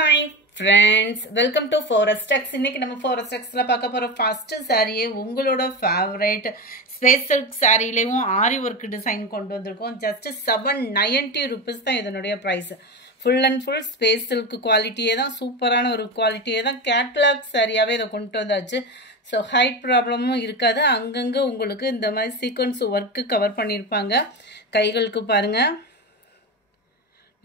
Hi friends, welcome to Forestex. இன்னைக்கு நம்ம Forestexல பார்க்க போற first saree உங்களோட favorite space silk saree-லயும் ஆரி work design கொண்டு வந்திருக்கோம். just 790 rupees தான் இதனுடைய price. Full and full space silk quality-யே தான் சூப்பரான ஒரு quality-யே தான் catalog saree-யாவே இத கொண்டு வந்தாச்சு. So height problem-ம் இருக்காது. அங்கங்க உங்களுக்கு இந்த மாதிரி sequence work cover பண்ணிருப்பாங்க. கைகளுக்கு பாருங்க.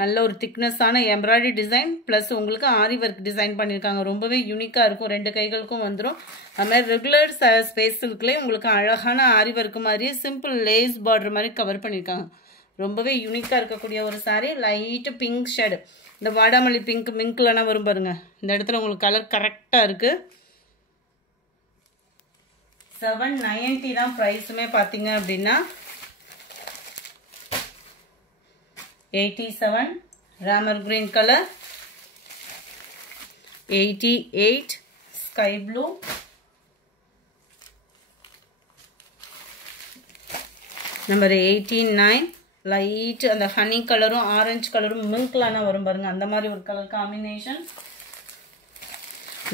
நல்ல ஒரு thickness ஆன embroidery design plus உங்களுக்கு ஆரி work design பண்ணிருக்காங்க. ரொம்பவே யூனிக்கா இருக்கும். ரெண்டு கைகளுக்கும் வந்துரும். அதே ரெகுலர் ஸ்பேஸ் சில்க்லயே உங்களுக்கு அழகான ஆரி work மாதிரி சிம்பிள் லேஸ் border மாதிரி கவர் பண்ணிருக்காங்க. ரொம்பவே யூனிக்கா இருக்கக்கூடிய ஒரு saree லைட் பிங்க் ஷேட். இந்த வாடாமல்லி பிங்க் மிங்க்லனா வரும் பாருங்க. இந்த இடத்துல உங்களுக்கு கலர் கரெக்ட்டா இருக்கு. 790 தான் பிரைஸ்மே பாத்தீங்க அப்படினா 87 rammer green color, 88 sky blue, number 89 light and the honey color orange color milk lana varum parunga andha mari or color combination.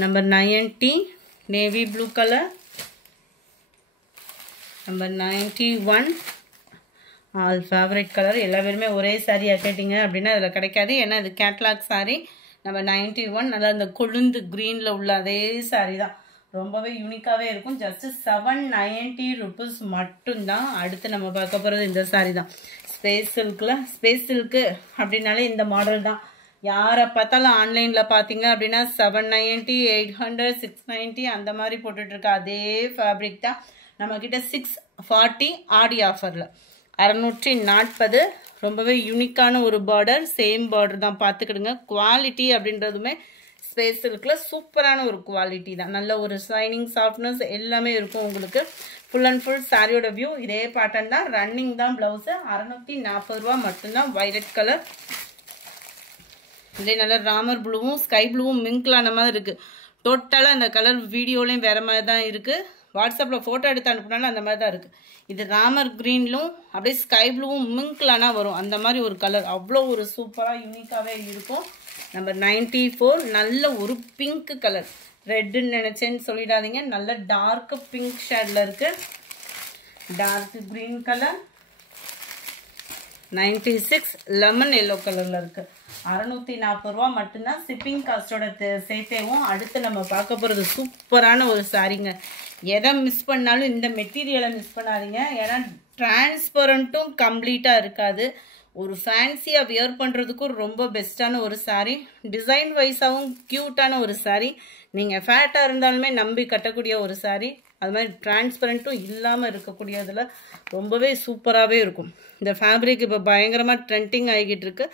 Number 90 navy blue color, number 91 all favorite color எல்லாமே ஒரே saree கேட்டிங்க அப்படினா அதல கிடைக்காது ஏனா இது catalog saree. நம்ம 91 நல்ல அந்த கொழுந்து greenல உள்ள அதே saree தான். ரொம்பவே யூனிக்காவே இருக்கும். just 790 rupees மட்டும் தான். அடுத்து நம்ம பார்க்க போறது இந்த saree தான். ஸ்பேஸ் silkல ஸ்பேஸ் silk அப்படினாலே இந்த மாடல் தான். யார பார்த்தாலும் ஆன்லைன்ல பாத்தீங்க அப்படினா 790 800 690 அந்த மாதிரி போட்டுட்டு இருக்க அதே fabric தான். நம்ம கிட்ட 640 ஆடி ஆஃபர்ல 640 ரொம்பவே யூனிக்கான ஒரு பார்டர். சேம் பார்டர் தான் பார்த்துக்கிடுங்க. குவாலிட்டி அப்படின்றதுமே ஸ்பேஸ் சில்க்ல சூப்பரான ஒரு குவாலிட்டி தான். நல்ல ஒரு ஷைனிங் சாஃப்ட்னஸ் எல்லாமே இருக்கும் உங்களுக்கு. ஃபுல் அண்ட் ஃபுல் சாரியோட வியூ இதே பேட்டர்ன் தான். ரன்னிங் தான் பிளவுஸ். 640 ரூபா மட்டும்தான். வயலட் கலர் இதே நல்ல ராமர் ப்ளூவும் ஸ்கை ப்ளூவும் மிங்க்லான மாதிரி இருக்கு. டோட்டலாக அந்த கலர் வீடியோலையும் வேற மாதிரி தான் இருக்கு. வாட்ஸ்அப்பில் ஃபோட்டோ எடுத்து அனுப்புனாலும் அந்த மாதிரி தான் இருக்குது. இது ராமர் க்ரீன்லும் அப்படியே ஸ்கை ப்ளூவும் மிங்க்லானா வரும். அந்த மாதிரி ஒரு கலர் அவ்வளோ ஒரு சூப்பராக யூனிக்காகவே இருக்கும். நம்பர் 94 நல்ல ஒரு பிங்க் கலர். ரெட்டுன்னு நினச்சேன்னு சொல்லிடாதீங்க. நல்ல டார்க் பிங்க் ஷேடில் இருக்குது. Dark green colour. 96 lemon yellow கலரில் இருக்குது. 640 ரூபா மட்டும்தான். ஷிப்பிங் காஸ்டோட சேர்த்தேவும். அடுத்து நம்ம பார்க்க போகிறது சூப்பரான ஒரு சாரீங்க. எதை மிஸ் பண்ணாலும் இந்த மெட்டீரியலை மிஸ் பண்ணாதீங்க. ஏன்னா டிரான்ஸ்பரண்ட்டும் கம்ப்ளீட்டாக இருக்காது. ஒரு ஃபேன்சியாக வியர் பண்ணுறதுக்கும் ரொம்ப பெஸ்ட்டான ஒரு சாரீ. டிசைன் வைஸாகவும் க்யூட்டான ஒரு சாரீ. நீங்கள் ஃபேட்டாக இருந்தாலுமே நம்பி கட்டக்கூடிய ஒரு சாரீ. அது மாதிரி டிரான்ஸ்பரண்ட்டும் இல்லாமல் இருக்கக்கூடியதில் ரொம்பவே சூப்பராகவே இருக்கும். இந்த ஃபேப்ரிக் இப்போ பயங்கரமாக ட்ரெண்டிங் ஆகிக்கிட்டு இருக்கு.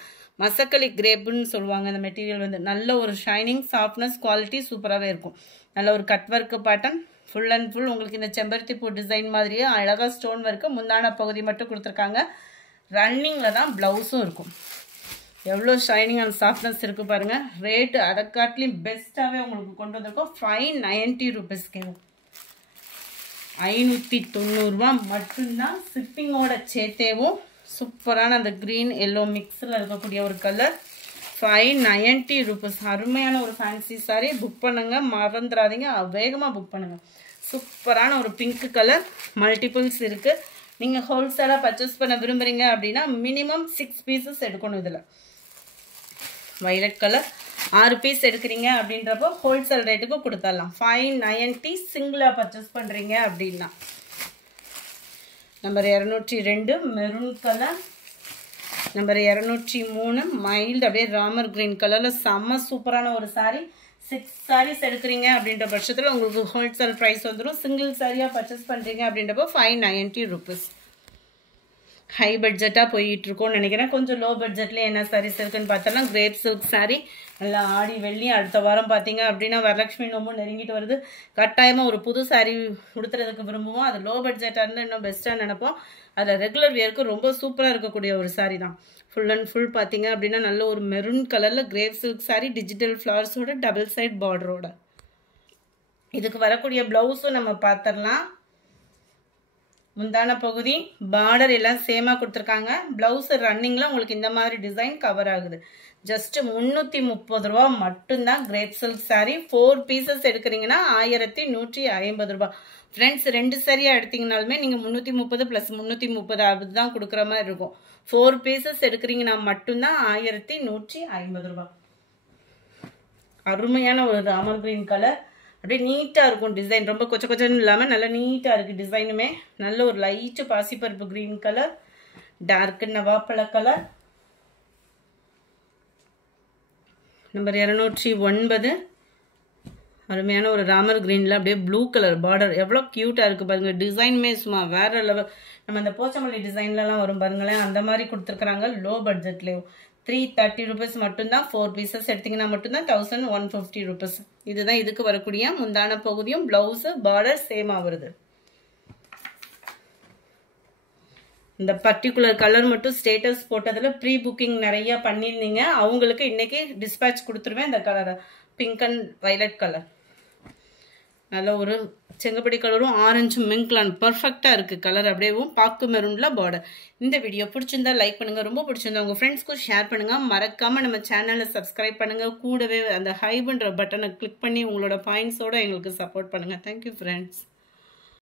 மசக்களி கிரேப்புன்னு சொல்லுவாங்க. இந்த மெட்டீரியல் வந்து நல்ல ஒரு ஷைனிங் சாஃப்ட்னஸ் குவாலிட்டி சூப்பராகவே இருக்கும். நல்ல ஒரு cut work pattern. Full and full உங்களுக்கு இந்த செம்பருத்தி பூ டிசைன் மாதிரியே அழகாக ஸ்டோன் ஒர்க்கு முந்தான பகுதி மட்டும் கொடுத்துருக்காங்க. ரன்னிங்கில் தான் ப்ளவுஸும் இருக்கும். எவ்வளோ ஷைனிங் அண்ட் சாஃப்ட்னஸ் இருக்குது பாருங்கள். ரேட்டு அதை காட்டிலையும் பெஸ்ட்டாகவே உங்களுக்கு கொண்டு வந்திருக்கோம். 590 rupeesக்கு 590 ரூபா மட்டும்தான். ஷிப்பிங்கோட சேர்த்தேவும் சூப்பரான அந்த க்ரீன் எல்லோ மிக்ஸில் இருக்கக்கூடிய ஒரு கலர். 590 rupees அருமையான ஒரு ஃபேன்சி சாரீ. புக் பண்ணுங்க, மறந்துடாதீங்க. வேகமாக புக் பண்ணுங்க. சூப்பரான ஒரு பிங்க் கலர். மல்டிபிள்ஸ் இருக்கு. நீங்கள் ஹோல்சேலாக பர்ச்சேஸ் பண்ண விரும்புறீங்க அப்படின்னா மினிமம் 6 பீசஸ் எடுக்கணும். இதில் வயலட் கலர் 6 பீஸ் எடுக்கிறீங்க அப்படின்றப்போ ஹோல்சேல் ரேட்டுக்கு கொடுத்துடலாம். 590 சிங்கிளாக பர்ச்சேஸ் பண்ணுறீங்க அப்படின்னா. Number 202 maroon colour. Number 203 mild அப்படியே ராமர் கிரீன் கலரில் செம்ம சூப்பரான ஒரு சாரீ. 6 sarees எடுக்கிறீங்க அப்படின்ற பட்சத்தில் உங்களுக்கு ஹோல்சேல் ப்ரைஸ் வந்துடும். சிங்கிள் சாரியாக பர்ச்சேஸ் பண்ணுறீங்க அப்படின்றப்போ 590 rupees. ஹை பட்ஜெட்டாக போயிட்டு இருக்கோம்னு நினைக்கிறேன். கொஞ்சம் லோ பட்ஜெட்லேயே என்ன சாரீஸ் இருக்குன்னு பார்த்தோம்னா கிரேப் சில்க் சாரீ. நல்லா ஆடி வெள்ளி அடுத்த வாரம் பார்த்தீங்க அப்படின்னா வரலட்சுமி நோம்பு நெருங்கிட்டு வருது. கட்டாயமாக ஒரு புது சாரீ கொடுத்துறதுக்கு விரும்புவோம். அது லோ பட்ஜெட்டாக இருந்தால் இன்னும் பெஸ்ட்டாக நினைப்போம். அதில் ரெகுலர் வியருக்கு ரொம்ப சூப்பராக இருக்கக்கூடிய ஒரு சாரீ தான். ஃபுல் அண்ட் ஃபுல் பார்த்தீங்க அப்படின்னா நல்ல ஒரு மெரூன் கலரில் கிரேப் சில்க் சாரீ. டிஜிட்டல் ஃப்ளவர்ஸோட டபுள் சைட் பார்டரோட. இதுக்கு வரக்கூடிய ப்ளவுஸும் நம்ம பார்த்துடலாம். முந்தான பகுதி பார்டர் எல்லாம் சேமா கொடுத்துருக்காங்க. பிளவுஸ் ரன்னிங்ல உங்களுக்கு இந்த மாதிரி டிசைன் கவர் ஆகுது. ஜஸ்ட் 330 ரூபா மட்டும்தான் கிரேப் சில்க் சாரி. 4 பீசஸ் எடுக்கிறீங்கன்னா 1150 ரூபாய். ஃப்ரெண்ட்ஸ் 2 சாரியா எடுத்தீங்கனாலுமே நீங்க 330 பிளஸ் 330 தான் கொடுக்குற மாதிரி இருக்கும். 4 பீசஸ் எடுக்கிறீங்கன்னா மட்டும்தான் 1150 ரூபாய். அருமையான ஒரு ராமர் கிரீன் கலர், அப்படியே நீட்டா இருக்கும் டிசைன். ரொம்ப கொச்ச கொச்சன்னு இல்லாம நல்லா நீட்டா இருக்கு டிசைனுமே. நல்ல ஒரு லைட் பாசிப்பருப்பு கிரீன் கலர், டார்க் நவாப்பழ கலர், நம்பர் 209. அருமையான ஒரு ராமர் கிரீன்ல அப்படியே ப்ளூ கலர் பார்டர். எவ்வளவு கியூட்டா இருக்கு பாருங்க. டிசைனுமே சும்மா வேற லெவல். நம்ம இந்த போச்சமல்லி டிசைன்லாம் வரும் பாருங்களேன், அந்த மாதிரி கொடுத்துருக்காங்க. லோ பட்ஜெட்லயும் 330 rupees மட்டும்தான். 4 பீசஸ் எடுத்தீங்கன்னா மட்டும்தான் 1150 rupees. இதுதான் இதுக்கு வரக்கூடிய முந்தான பகுதியும் பிளவுஸ் பார்டர் சேமா வருது. இந்த பர்டிகுலர் கலர் மட்டும் ஸ்டேட்டஸ் போட்டதுல ப்ரீ புக்கிங் நிறைய பண்ணிருந்தீங்க, அவங்களுக்கு இன்னைக்கு டிஸ்பேட்ச் கொடுத்துருவேன். இந்த colour pink and violet colour, நல்ல ஒரு செங்கப்படி கலரும் ஆரஞ்சு மிங்க்லான் பர்ஃபெக்டா இருக்கு கலர். அப்படியேவும் பாக்கு மெரூன்ல பார்டர். இந்த வீடியோ பிடிச்சிருந்தா லைக் பண்ணுங்க, ரொம்ப பிடிச்சிருந்தா உங்க ஃப்ரெண்ட்ஸ்க்கும் ஷேர் பண்ணுங்க. மறக்காம நம்ம சேனலை சப்ஸ்கிரைப் பண்ணுங்க. கூடவே அந்த ஹைப்ன்ற பட்டனை கிளிக் பண்ணி உங்களோட பாயிண்ட்ஸோட எங்களுக்கு சப்போர்ட் பண்ணுங்க. Thank you friends.